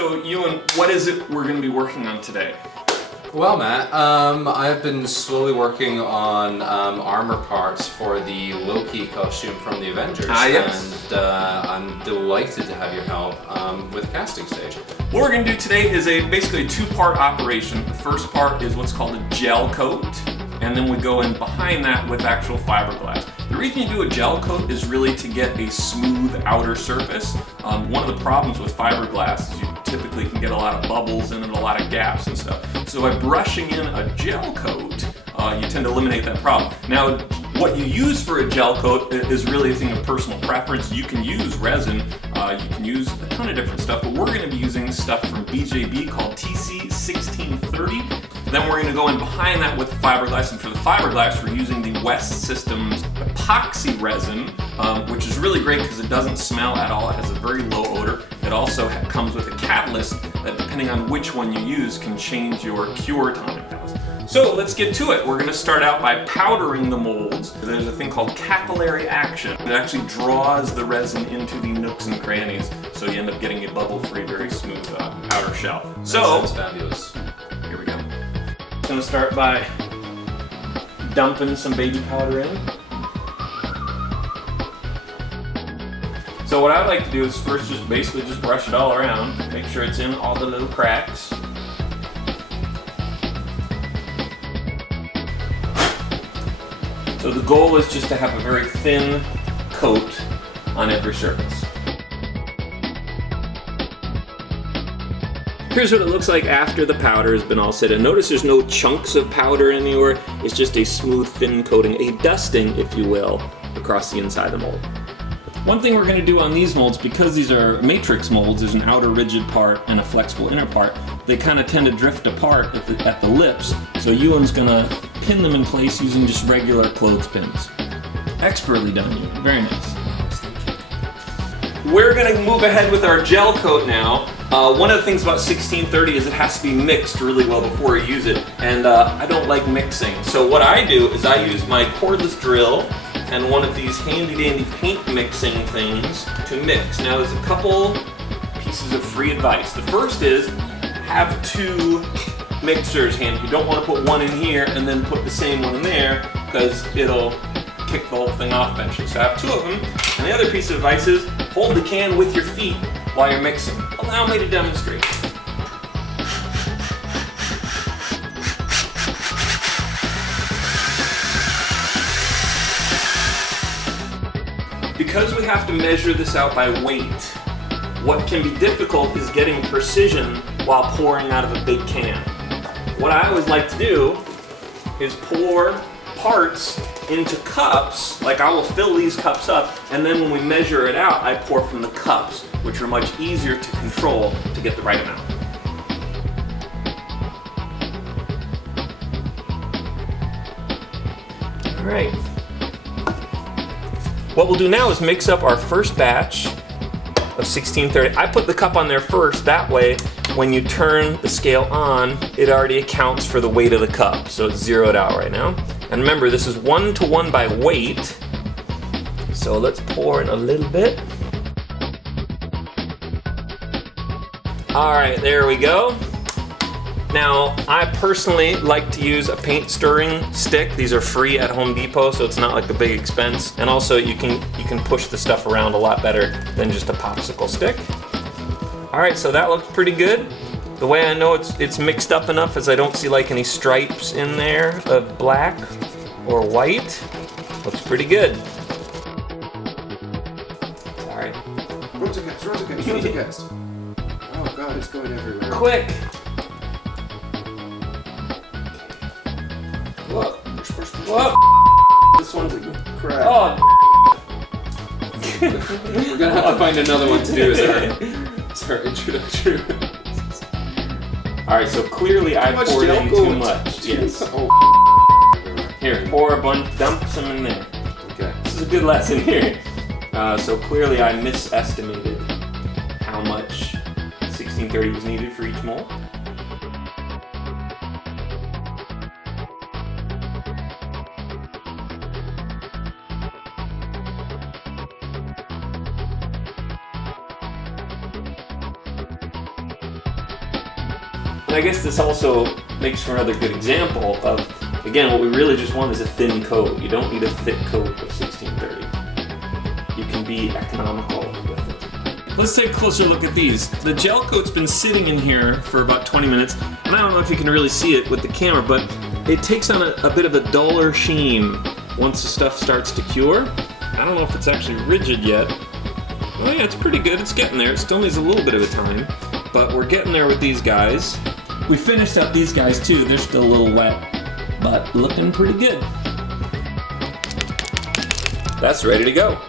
So Ewan, what is it we're going to be working on today? Well, Matt, I've been slowly working on armor parts for the Loki costume from the Avengers. Yes. And I'm delighted to have your help with the casting stage. What we're going to do today is basically a two-part operation. The first part is what's called a gel coat, and then we go in behind that with actual fiberglass. The reason you do a gel coat is really to get a smooth outer surface. One of the problems with fiberglass is you typically can get a lot of bubbles in it, a lot of gaps and stuff. So by brushing in a gel coat, you tend to eliminate that problem. Now, what you use for a gel coat is really a thing of personal preference. You can use resin, you can use a ton of different stuff, but we're going to be using stuff from BJB called TC1630. Then we're going to go in behind that with fiberglass, and for the fiberglass we're using the West Systems epoxy resin, which is really great because it doesn't smell at all. It has a very low odor. It also comes with a catalyst that, depending on which one you use, can change your cure time. So let's get to it. We're going to start out by powdering the molds. There's a thing called capillary action. It actually draws the resin into the nooks and crannies, so you end up getting a bubble-free, very smooth outer shell. So, that sounds fabulous. Here we go. I'm going to start by dumping some baby powder in. So what I like to do is first just basically just brush it all around, make sure it's in all the little cracks. So the goal is just to have a very thin coat on every surface. Here's what it looks like after the powder has been all set in. Notice there's no chunks of powder anywhere. It's just a smooth, thin coating, a dusting, if you will, across the inside of the mold. One thing we're going to do on these molds, because these are matrix molds, there's an outer rigid part and a flexible inner part, they kind of tend to drift apart at the lips, so Ewan's going to pin them in place using just regular clothespins. Expertly done, Ewan. Very nice. We're going to move ahead with our gel coat now. One of the things about 1630 is it has to be mixed really well before you use it, and I don't like mixing. So what I do is I use my cordless drill and one of these handy-dandy paint mixing things to mix. Now there's a couple pieces of free advice. The first is have two mixers handy. You don't want to put one in here and then put the same one in there, because it'll kick the whole thing off eventually. So I have two of them. And the other piece of advice is hold the can with your feet while you're mixing. Allow me to demonstrate. Because we have to measure this out by weight, what can be difficult is getting precision while pouring out of a big can. What I always like to do is pour parts into cups, like I will fill these cups up, and then when we measure it out, I pour from the cups, which are much easier to control to get the right amount. All right. What we'll do now is mix up our first batch of 1630. I put the cup on there first, that way when you turn the scale on, it already accounts for the weight of the cup, so it's zeroed out right now. And remember, this is 1-to-1 by weight, so let's pour in a little bit. All right, there we go. Now, I personally like to use a paint stirring stick. These are free at Home Depot, so it's not like a big expense. And also, you can push the stuff around a lot better than just a popsicle stick. All right, so that looks pretty good. The way I know it's mixed up enough is I don't see like any stripes in there of black or white. Looks pretty good. All right. Rotocast. Oh God, it's going everywhere. Quick. Whoa. This one's a crap. Oh. We're gonna have to find another one to do as our introduction. Alright, so clearly I poured in too much. Yes. Here, pour a bunch, dump some in there. Okay. This is a good lesson here. So clearly I misestimated how much 1630 was needed for each mold. And I guess this also makes for another good example of, again, what we really just want is a thin coat. You don't need a thick coat of 1630. You can be economical with it. Let's take a closer look at these. The gel coat's been sitting in here for about 20 minutes, and I don't know if you can really see it with the camera, but it takes on a bit of a duller sheen once the stuff starts to cure. I don't know if it's actually rigid yet. Oh yeah, it's pretty good. It's getting there. It still needs a little bit of a time, but we're getting there with these guys. We finished up these guys too. They're still a little wet, but looking pretty good. That's ready to go.